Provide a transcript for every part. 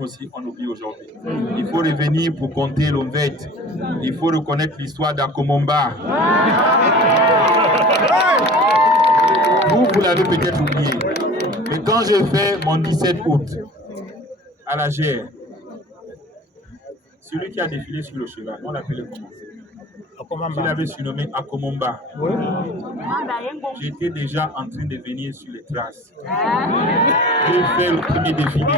aussi, on oublie aujourd'hui. Il faut revenir pour compter l'Omvette. Il faut reconnaître l'histoire d'Akomomba. Vous l'avez peut-être oublié. Mais quand j'ai fait mon 17 août à la GR, celui qui a défilé sur le cheval, on l'appelait comment? Je l'avais surnommé Akomomba. Oui. J'étais déjà en train de venir sur les traces. J'ai fait le premier défilé.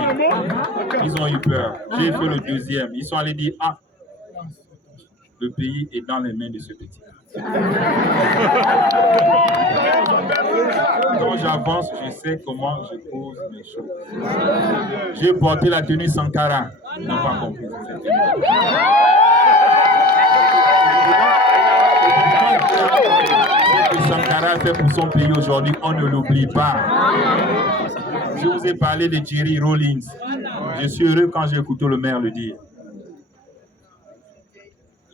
Ils ont eu peur. J'ai fait le deuxième. Ils sont allés dire, ah, le pays est dans les mains de ce petit. Quand j'avance, je sais comment je pose mes choses. J'ai porté la tenue Sankara. Ils n'ont pas compris cette tenue. Ce que Sankara fait pour son pays aujourd'hui, on ne l'oublie pas. Je vous ai parlé de Jerry Rawlings. Je suis heureux quand j'ai écouté le maire le dire.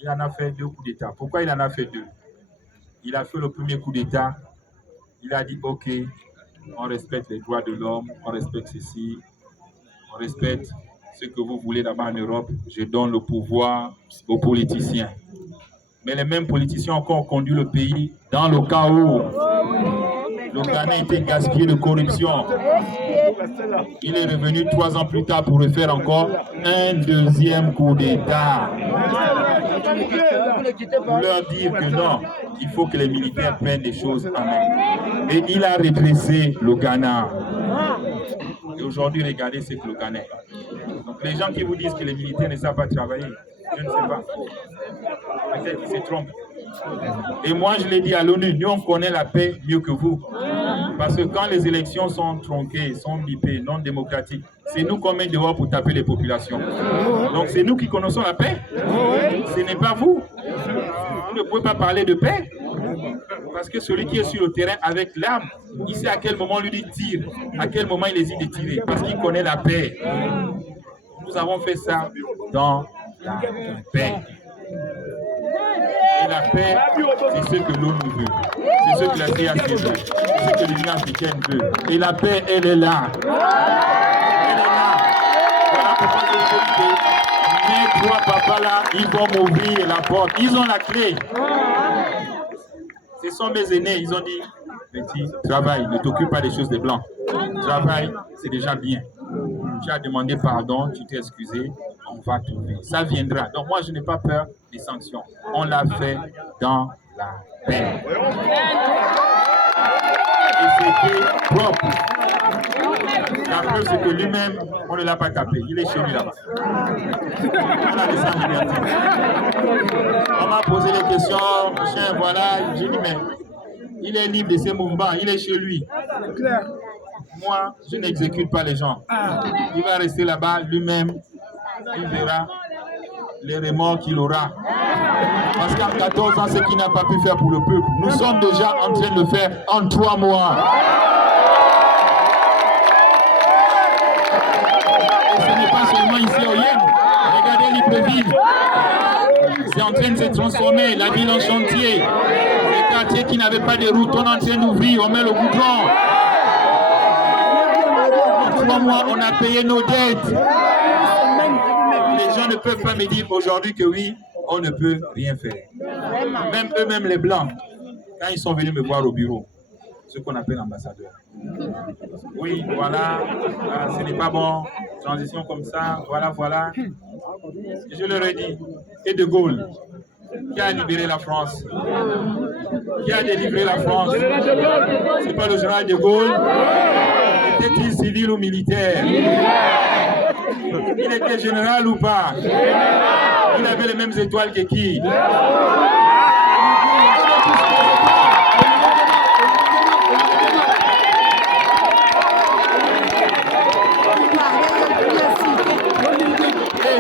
Il en a fait 2 coups d'État. Pourquoi il en a fait 2? Il a fait le premier coup d'État. Il a dit, OK, on respecte les droits de l'homme, on respecte ceci, on respecte ce que vous voulez là-bas en Europe. Je donne le pouvoir aux politiciens. Mais les mêmes politiciens ont encore conduit le pays dans le chaos. Le Ghana a été gaspillé de corruption. Il est revenu 3 ans plus tard pour refaire encore un deuxième coup d'État. Pour leur dire que non, il faut que les militaires prennent des choses en main. Et il a redressé le Ghana. Et aujourd'hui, regardez ce que le Ghana est. Donc les gens qui vous disent que les militaires ne savent pas travailler, je ne sais pas. Peut-être qu'ils se trompent. Et moi, je l'ai dit à l'ONU, nous, on connaît la paix mieux que vous. Parce que quand les élections sont tronquées, sont bipées, non démocratiques, c'est nous qu'on met dehors pour taper les populations. Donc c'est nous qui connaissons la paix. Ce n'est pas vous. Vous ne pouvez pas parler de paix. Parce que celui qui est sur le terrain avec l'arme, il sait à quel moment lui tire, à quel moment il hésite de tirer. Parce qu'il connaît la paix. Nous avons fait ça dans la paix. Et la paix, c'est ce que l'ONU veut. C'est ce que la CAC veut. C'est ce que l'Union africaine veut. Et la paix, elle est là. Elle est là. Voilà pourquoi je vous dis que mes 3 papas là, ils vont m'ouvrir la porte. Ils ont la clé. Ce sont mes aînés. Ils ont dit, petit, travaille, ne t'occupe pas des choses des blancs. Travaille, c'est déjà bien. Tu as demandé pardon, tu t'es excusé, on va trouver. Ça viendra. Donc moi, je n'ai pas peur des sanctions. On l'a fait dans la paix. Et c'était propre. La preuve, c'est que lui-même, on ne l'a pas tapé. Il est chez lui là-bas. On a laissé en liberté. On m'a posé les questions, machin, voilà. J'ai dit, mais il est libre de ses mouvements, il est chez lui. Moi, je n'exécute pas les gens. Il va rester là-bas lui-même. Il verra les remords qu'il aura. Parce qu'en 14 ans, ce qu'il n'a pas pu faire pour le peuple, nous sommes déjà en train de le faire en 3 mois. Et ce n'est pas seulement ici au Yem. Regardez Libreville. C'est en train de se transformer, la ville en chantier. Les quartiers qui n'avaient pas de route, on est en train d'ouvrir, on met le goudron. 3 mois, on a payé nos dettes. Les gens ne peuvent pas me dire aujourd'hui que oui, on ne peut rien faire. Même eux-mêmes, les Blancs, quand ils sont venus me voir au bureau, ce qu'on appelle ambassadeur. Oui, voilà, ce n'est pas bon, transition comme ça, voilà, voilà. Je leur ai dit, et De Gaulle, qui a libéré la France? Qui a délivré la France? C'est pas le général De Gaulle? Était-il civil ou militaire? Il était général ou pas? Il avait les mêmes étoiles que qui? Et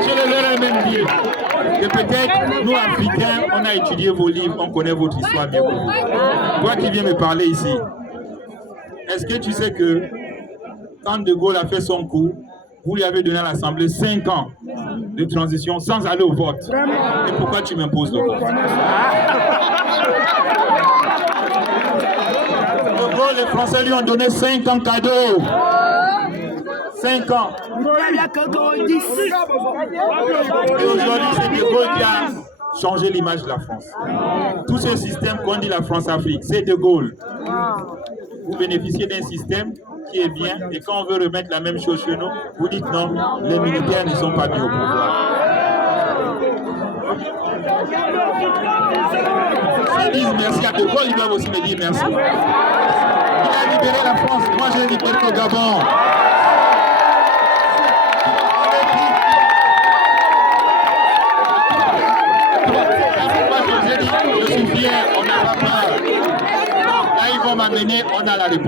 je leur ai même dit que peut-être nous Africains, on a étudié vos livres, on connaît votre histoire bien que vous. Toi qui viens me parler ici, est-ce que tu sais que quand De Gaulle a fait son coup, vous lui avez donné à l'Assemblée 5 ans de transition sans aller au vote? Et pourquoi tu m'imposes le vote? De Gaulle, les Français lui ont donné 5 ans cadeau. 5 ans. Et aujourd'hui, c'est De Gaulle qui a changé l'image de la France. Tout ce système qu'on dit la France-Afrique, c'est De Gaulle. Vous bénéficiez d'un système qui est bien, et quand on veut remettre la même chose chez nous, vous dites non, les militaires ne sont pas mis au pouvoir. S'ils disent merci à De Gaulle, ils doivent aussi me dire merci. Il a libéré la France, moi j'ai libéré le Gabon. Je suis fier, on n'a pas peur. Là, ils vont m'amener, on a la réponse.